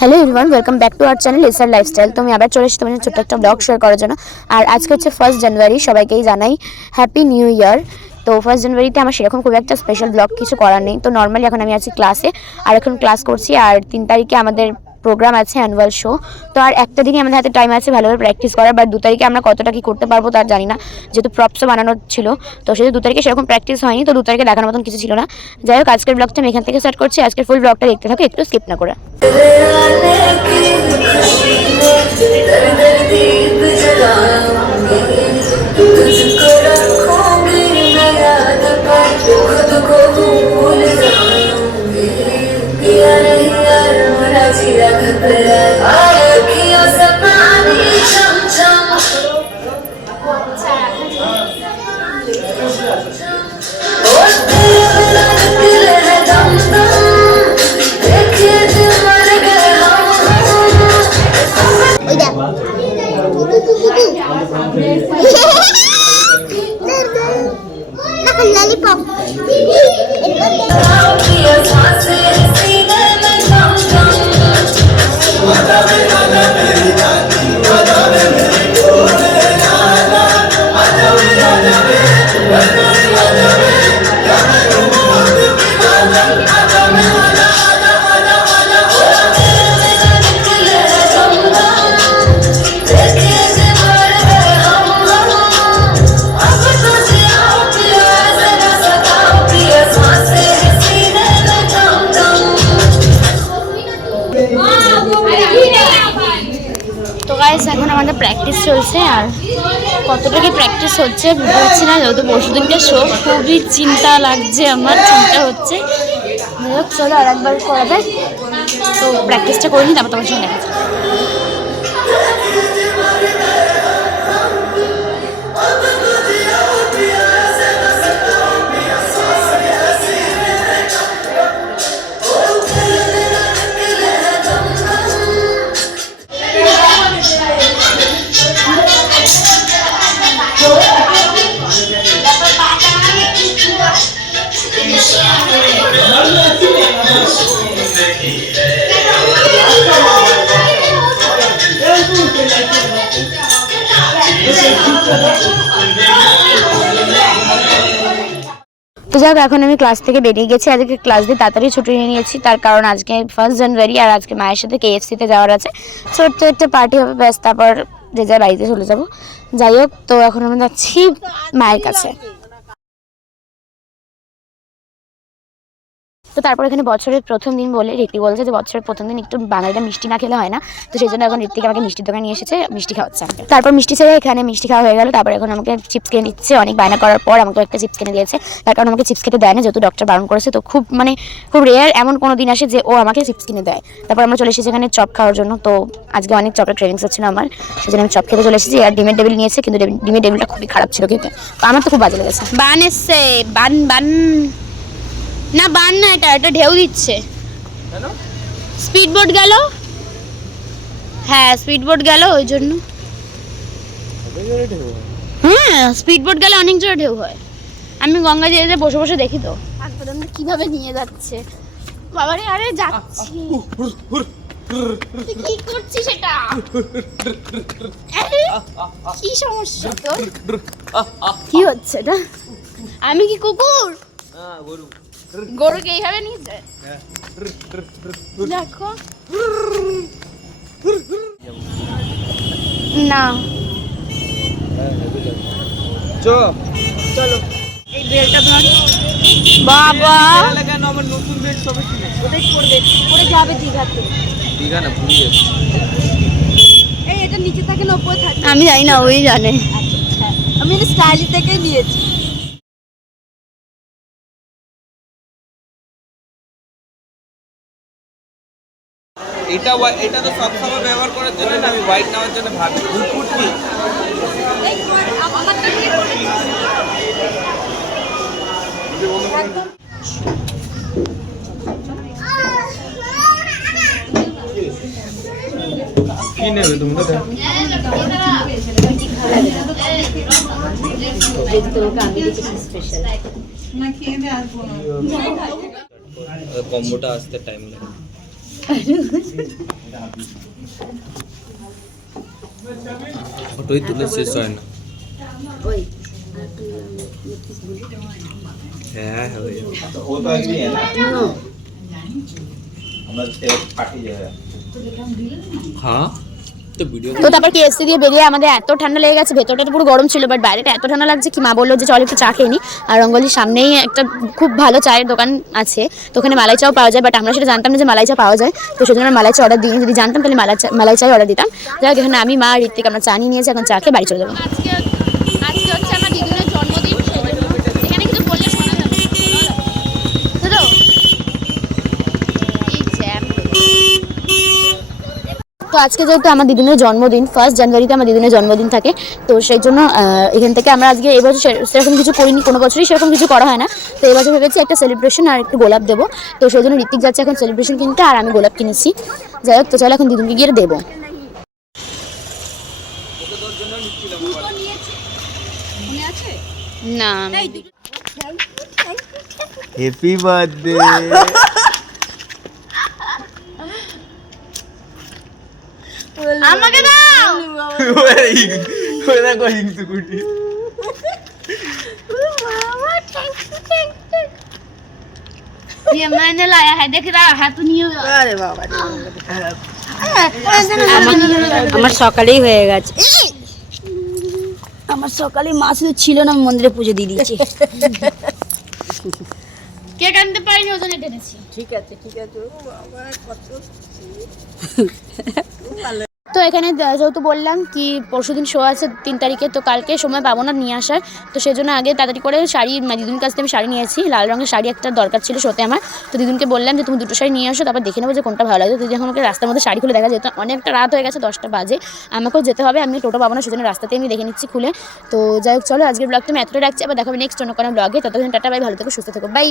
Hello everyone, welcome back to our channel SR lifestyle. তো আমি আবার চলে এসেছি তোমাদের ছোট্ট একটা ব্লগ শেয়ার করার জন্য। আর আজকে হচ্ছে 1 জানুয়ারি, সবাইকেই জানাই হ্যাপি নিউ ইয়ার। তো 1 জানুয়ারিতে আমার সেরকম খুব একটা স্পেশাল ব্লগ কিছু করার নেই। তো নর্মালি এখন আমি আছি ক্লাসে, আর এখন ক্লাস করছি। আর 3 তারিখে আমাদের প্রোগ্রাম আছে, অ্যানুয়াল শো। তো আর একটা দিনই আমাদের হাতে টাইম আছে ভালোভাবে প্র্যাকটিস করার। বাট 2 তারিখে আমরা কতটা কী করতে পারবো তার জানি না, যেহেতু প্রপসও বানানোর ছিল। তো সেহেতু 2 তারিখে সেরকম প্র্যাকটিস হয়নি, তো 2 তারিখে দেখার মতন কিছু ছিল না। যাই হোক, আজকের ব্লগটা আমি এখান থেকে স্টার্ট করছি। আজকের ফুল ব্লগটা দেখতে থাকো, একটু স্কিপ না করে। তো গাইস, এখন আমাদের প্র্যাকটিস চলছে। আর কতটা কি প্র্যাকটিস হচ্ছে বুঝতে পারছি না, যেহেতু পরশুদিনকে শো। খুবই চিন্তা লাগছে, আমার চিন্তা হচ্ছে। যাই হোক, চলো আর একবার করাবে। তো প্র্যাকটিসটা করে নিই, তারপর তোমার সঙ্গে দেখা যাবে। তো যাক, এখন আমি ক্লাস থেকে বেরিয়ে গেছি। আজকে ক্লাস দিয়ে তাড়াতাড়ি ছুটি নিয়ে নিয়েছি, তার কারণ আজকে 1 জানুয়ারি। আর আজকে মায়ের সাথে KFC-তে যাওয়ার আছে। ছোট্ট একটা পার্টি হবে, ব্যাস, তারপর যে যার বাড়িতে চলে যাব। যাই হোক, তো এখন আমি যাচ্ছি মায়ের কাছে। তো তারপর এখানে বছরের প্রথম দিন বলে রীতি বলছে যে বছরের প্রথম দিন একটু বাঙালিরা মিষ্টি না খেলে হয় না। তো সেই জন্য এখন ঋত্বিক আমাকে মিষ্টির দোকানে নিয়ে এসেছে, মিষ্টি খাওয়াচ্ছে আমাকে। তারপর মিষ্টি ছেড়ে এখানে মিষ্টি খাওয়া হয়ে গেল। তারপর এখন আমাকে চিপস কিনে দিচ্ছে। অনেক বায়না করার পর আমাকে একটা চিপস কিনে দিয়েছে, তার কারণ আমাকে চিপস খেতে দেয় না, যেহেতু ডক্টর বারণ করেছে। তো খুব রেয়ার এমন কোনো দিন আসে যে ও আমাকে চিপস কিনে দেয়। তারপর আমরা চলে এসেছি এখানে চপ খাওয়ার জন্য। তো আজকে অনেক চপের ক্রেভিংস হচ্ছিল আমার, সেই জন্য আমি চপ খেতে চলে এসেছি। আর ডিমের টেবিল নিয়েছে, কিন্তু ডিমের টেবিলটা খুবই খারাপ ছিল খেতে। তো আমার তো খুব বাজে লেগেছে। বান এসছে, বান বান না, বান না, এটা ঢেউ দিচ্ছে। স্পিড বোট গেল, হ্যাঁ স্পিড বোট গেল, ওই জন্য। হ্যাঁ, স্পিড বোট গেলে অনেক জোরে ঢেউ হয়। আমি গঙ্গা যেতে বসে বসে দেখি তো কিভাবে নিয়ে যাচ্ছে। বাবারে, আরে যাচ্ছি, কি করছিস এটা? কি সমস্যা তোর? কি হচ্ছে এটা? আমি কি কুকুর? গরুকে এইভাবে নিয়েছে, দেখো না। চলো এই বেলটা ধর। বাবা, আমার নতুন বেল সবে কিনেছি। ওদের পড়ে যাবে দীঘাতে। দীঘা না, পুরী যাচ্ছে। এই এটা নিচে থাকে না উপরে থাকে? আমি জানি না, ওই জানে। আচ্ছা, আমি এটা স্টাইলি থেকে নিয়েছি। এটা তো সব সময় ব্যবহার করার জন্য না, আমি হোয়াইট নেওয়ার জন্য ভাবি। ফুটফুটকি কি নেবে তুমি? কম্বোটা আসতে টাইম লাগে। ফটোই তুলে শেষ হয় না। হ্যাঁ হয়ে যাবে। वो तो अभी है ना हमारे से पार्टी जो है হ্যাঁ তো ভিডিও তো তারপর কেএফসি দিয়ে বেরিয়ে আমাদের এত ঠান্ডা লেগে গেছে, ভেতরটা তো পুরো গরম ছিল, বাট বাইরেটা এত ঠান্ডা লাগছে কি মা বললো যে চল একটু চা খেয়ে নি। আর রঙ্গলির সামনেই একটা খুব ভালো চায়ের দোকান আছে, তো ওখানে মালাই চাও পাওয়া যায়, বাট আমরা সেটা জানতাম না যে মালাই চা পাওয়া যায়, তো সেজন্য আমরা মালাই চা অর্ডার দিই। যদি জানতাম তাহলে মালাই চাই অর্ডার দিতাম। যাই হোক, এখানে আমি, মা আর ঋত্বিক আমরা চা নিয়ে নিয়েছি, এখন চা খেয়ে বাড়ি চলে যাবো। আজকে হচ্ছে আমার দিদুনের জন্মদিন, এখানে কিছু বললে শোনা যাবে তো আজকে যেহেতু আমার দিদুনের জন্মদিন, 1 জানুয়ারিতে আমার দিদুনের জন্মদিন থাকে, তো সেই জন্য এখান থেকে আমরা আজকে এবছর সেরকম কিছু করিনি, কোনো বছরই সেরকম কিছু করা হয় না, তো এবছর ভেবেছি একটা সেলিব্রেশন আর একটু গোলাপ দেবো, তো সেই জন্য ঋত্বিক যাচ্ছে এখন সেলিব্রেশন কিনতে, আর আমি গোলাপ কিনেছি। যাই হোক, তো চলো এখন দিদুনকে গিয়ে দেবো। না हैप्पी बर्थडे আমাকে দাও। ওরা কইং সুকুটি ये मैंने लाया है, देख रहा है तू नहीं। আরে বাবা আমার সকালেই হয়ে গেছে, আমার সকালে মা শুধু ছিল না, আমি মন্দিরে পুজো দিয়ে দিয়েছি। কেক আনতে পারিনি, ওজনে টেনেছি। ঠিক আছে ঠিক আছে। ও বাবা কত তো এখানে যেহেতু বললাম কি পরশুদিন শো আছে 3 তারিখে, তো কালকে সময় পাবো না নিয়ে আসার, তো সেই জন্য আগে তাড়াতাড়ি করে শাড়ি দিদুনের কাছ থেকে আমি শাড়ি নিয়েছি, লাল রঙের শাড়ি একটা দরকার ছিল শোতে আমার, তো দিদুনকে বললাম যে তুমি 2টো শাড়ি নিয়ে আসো, তারপর দেখে নেবো যে কোনটা ভালো লাগে। তো দিদি এখন আমাকে রাস্তার মধ্যে শাড়ি খুলে দেখা যেত, অনেকটা রাত হয়ে গেছে, 10টা বাজে, আমাকেও যেতে হবে, আমি টোটো পাবো না, সেজন্য রাস্তাতে আমি দেখে নিচ্ছি খুলে। তো যাই হোক, চলো আজকের ব্লগটা আমি এতটা রাখছি, আবার দেখাবে নেক্সট অন্য কোনো ব্লগে, ততক্ষণ টাটা, বাই, ভালো থেকো, সুস্থ থেকো, বাই।